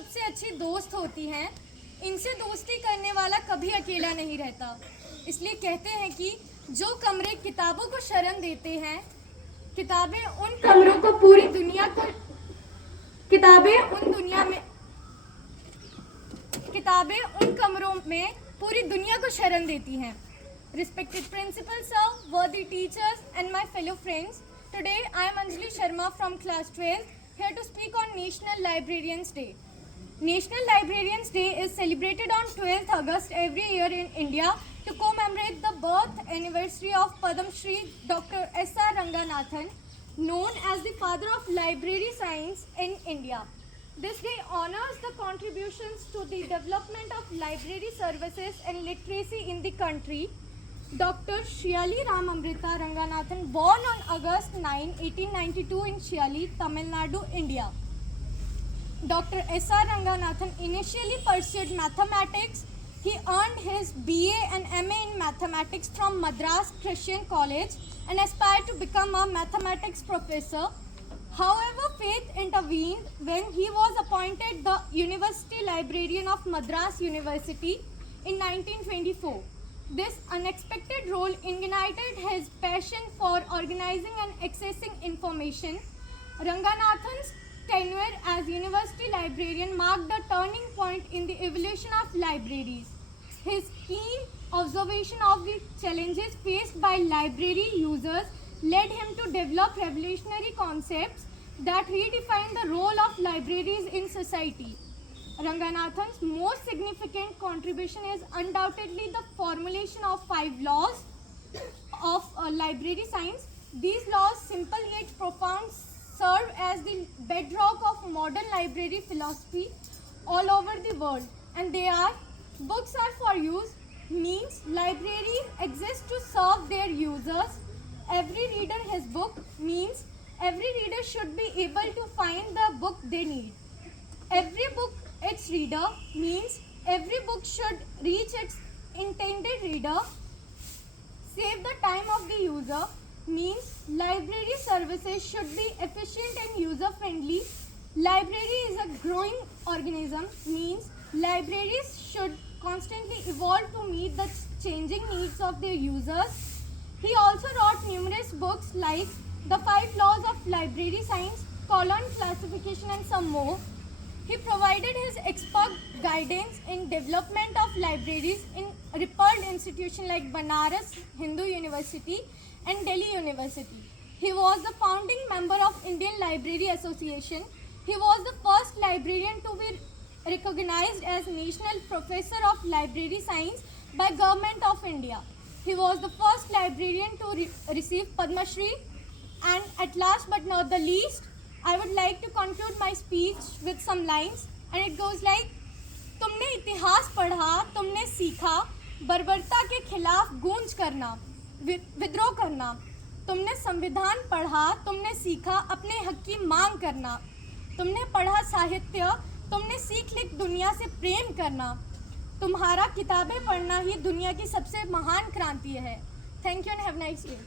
सबसे अच्छी दोस्त होती हैं। इनसे दोस्ती करने वाला कभी अकेला नहीं रहता। इसलिए कहते हैं कि जो कमरे किताबों को शरण देते हैं, किताबें उन कमरों को पूरी दुनिया को किताबें उन दुनिया में किताबें उन कमरों में पूरी दुनिया को शरण देती हैं। Respected principal sir, worthy teachers and my fellow friends, today I am Anjali Sharma from class 12 here to speak on National Librarians Day. National Librarians Day is celebrated on 12th August every year in India to commemorate the birth anniversary of Padma Shri Dr. S.R. Ranganathan, known as the father of library science in India. This day honors the contributions to the development of library services and literacy in the country. Dr. Shyali Ramamrita Ranganathan, born on August 9, 1892 in Shyali, Tamil Nadu, India. Dr. S.R. Ranganathan initially pursued mathematics. He earned his BA and MA in mathematics from Madras Christian College and aspired to become a mathematics professor. However, fate intervened when he was appointed the University Librarian of Madras University in 1924. This unexpected role ignited his passion for organizing and accessing information. Ranganathan's tenure as University Librarian marked a turning point in the evolution of libraries. His keen observation of the challenges faced by library users led him to develop revolutionary concepts that redefined the role of libraries in society. Ranganathan's most significant contribution is undoubtedly the formulation of 5 laws of library science. These laws, simple yet profound, serve as the bedrock of modern library philosophy all over the world. And they are: books are for use, means libraries exist to serve their users. Every reader his book, means every reader should be able to find the book they need. Every book its reader, means every book should reach its intended reader. Save the time of the user, means library services should be efficient and user friendly. Library is a growing organism, means libraries should constantly evolve to meet the changing needs of their users. He also wrote numerous books like The 5 Laws of Library Science, Colon Classification and some more. He provided his expert guidance in development of libraries in reputable institutions like Banaras Hindu University and Delhi University. He was the founding member of Indian Library Association. He was the first librarian to be recognized as National Professor of Library Science by Government of India. He was the first librarian to receive Padma Shri. And at last but not the least, I would like to conclude my speech with some lines, and it goes like: तुमने इतिहास पढ़ा, तुमने सीखा बर्बरता के खिलाफ गूंज करना, विद्रोह करना। तुमने संविधान पढ़ा, तुमने सीखा अपने हक की मांग करना। तुमने पढ़ा साहित्य, तुमने सीख ली दुनिया से प्रेम करना। तुम्हारा किताबें पढ़ना ही दुनिया की सबसे महान क्रांति है। Thank you and have nice day.